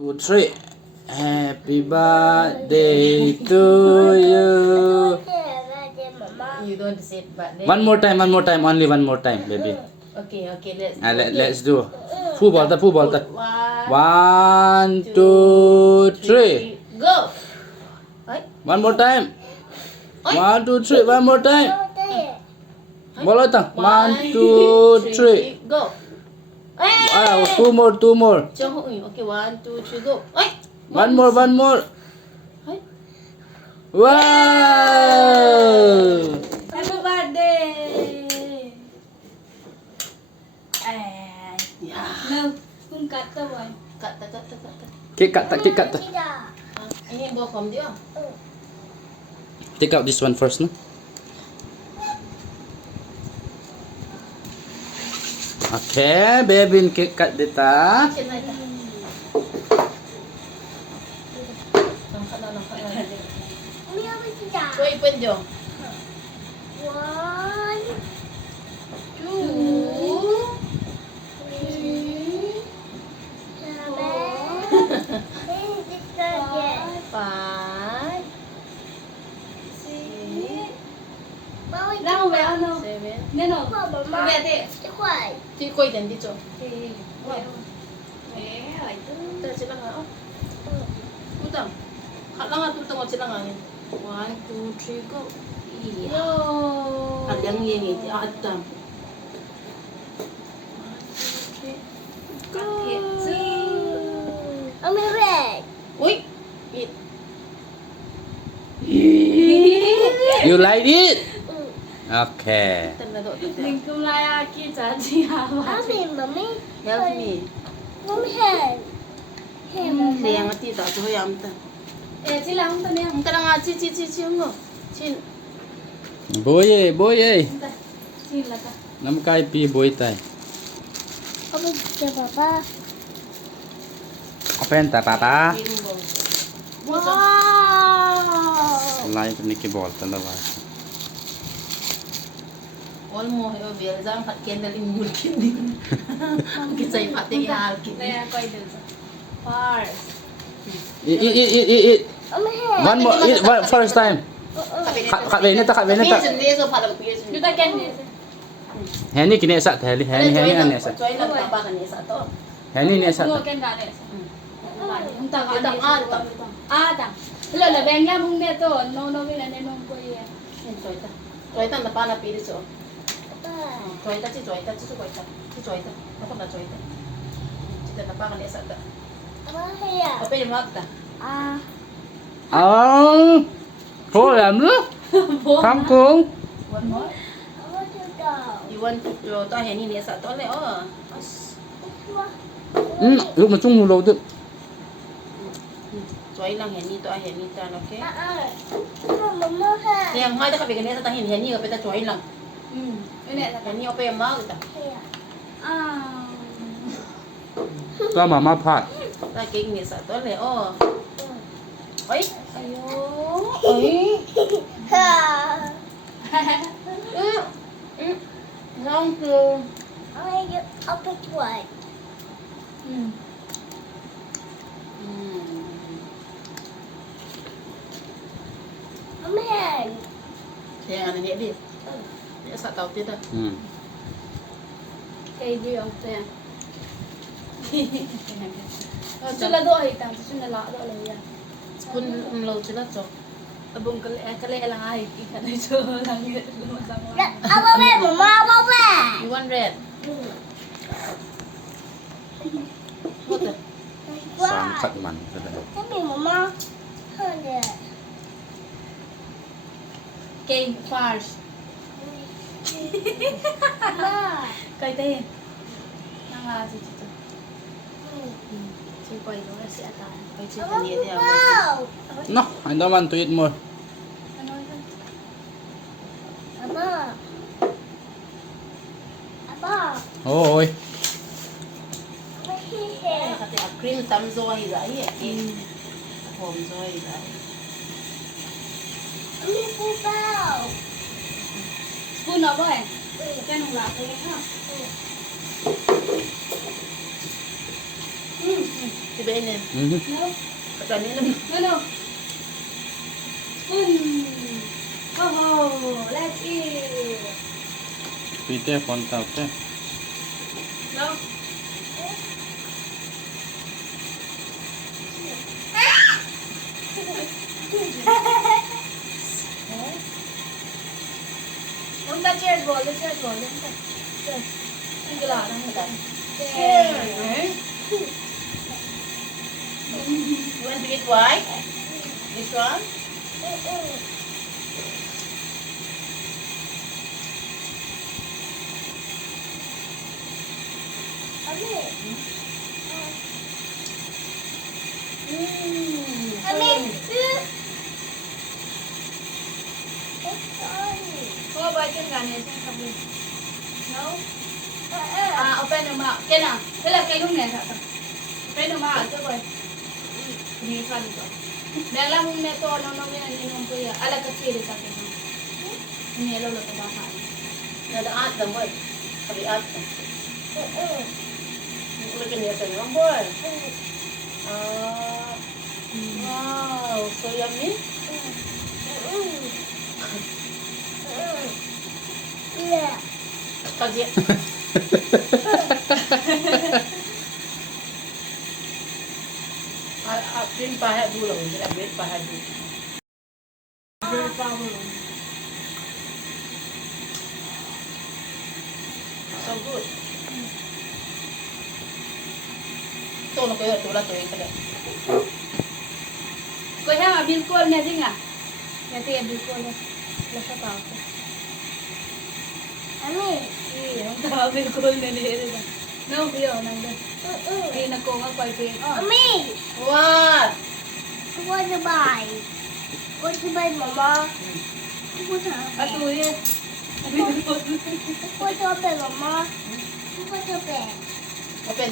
2, 3. Happy birthday to you. You don't say birthday. One more time, only one more time, baby. Okay, let's do Let's do. Full ball. One, 1, 2, 3. go. Right. One more time. 1, 2, 3. One more time. Ball tang. 1, 2, 3. Go. Wow, two more. Okay, 1, 2, 3, go. Right. One more. Right. Wow. Happy birthday! Yeah. No, không cắt đâu rồi. Cut. Kick cut. Ini bawa kom dia. Take out this one first, no? Okay, baby, kick cut dita. Cik naik. Cuy pun jo. 1, 5, 6, Ra không bé ăn đâu? 7. Nên rồi. Bé thì. Chị quay đến đi chỗ. Bé rồi. Kita silang ngah. Utang. Halang at utang at silang ngah. 1, 2, 3, go. Iya. Yo. Halang yang itu atam. 1, 2, 3. Go. Ui. It. You like it? Okay. Tanda tu. Mình không like kia trả gì hả? Help me. Liang ati tak tu yang tu. Chị làm tao nè. Kita nak ngaji cici enggak. Cin. Boye. Chị là ta. Nam kai pi boy tai. Apa yang tak papa? Wow. Lai ni ke ball talawa. Olmo yo biar jang pat kendal in mulkin ni. Kita ipate ya alkin. Đây quay được rồi. First. Eat. One more. Eat one first time. Kat ni tak. Sendiri so palang pilih sendiri. Chúng ta kèm đi. Hani kini esat Hani ni esat. Cuy lang apa kan ni satu. Hani ni esat. Mua kèm gà này. Không ta Kita tak. À ta. Lần là bé nhá bung nè tôi nó biết là nên nó quay. Cuy tak apa nak pilih so. Cuy tak cuy tak. Apa nak cuy tak? Kita apa kan ni satu. Apa yang mak tak? À. Cô làm nữa. Không cuốn. One more. You want to to hay ni satu le oh. Lúc mà chung lâu tự. Cuy lang hay ni to hay ni tan okay. Yang mai tak bikin ni satu hay ni apa tak cuy lang. Cái này là Hay ni apa yang mak tak? à. Cho mama pat. Ta kinh ni satu le oh. Oi. Ayo. Oi. Long tu. Yang ada ni dia. Dia sat tahu dia dah. Cái gì không thế? Chú là đội tặng chú là lọ đội này. Pun lâu chưa lát rồi. Abang kali lang ay ikan itu lang gitu. You want red? What the? Sang khát mặn. Cái first. Cái tên. Năng là gì chứ? Chị quay nó sẽ tàn. Quay trên cái này đi à? No, I don't want to eat more. Ôi. Kata cream tam zoi vậy. Hom zoi vậy. Spoon nào vậy? Cái nồng lạc thế ha. Tibainin. No. Pagkanin naman. No. Oh, let's eat. Peter, konta, okay? No. Không ta chơi ball, ta chơi ball, không ta. Chơi. Anh cứ làm không ta. Chơi. You want to get white? This one? Có bao nhiêu ngàn này xem không? No. À, open được mà. Cái nào? Thế là cái lúc này hả? Open được mà, cho coi. Ini kan itu. Dalam umumnya tu orang-orang yang ini mempunyai ala kecil di kaki kamu. Ini lalu kebahan. Nadaat lang boy. Kariat lang. Makin niya sa naman boy. Wow, so yummy. Kasi Pin pahat dulu, jadi upgrade pahat dulu. Very powerful. So good. Ito na kayo, tulad to yung taga. Kau yang ambil kol ni sih nggak? Nanti ambil kol ni. Lasa tahu. Iya, yang tahu ambil kol ni dia tu. No, dia orang dah. Dia nak kau apa itu? What? What to buy? What to buy, Mama? What to Atu dia. What to buy, Mama? What to buy? Open.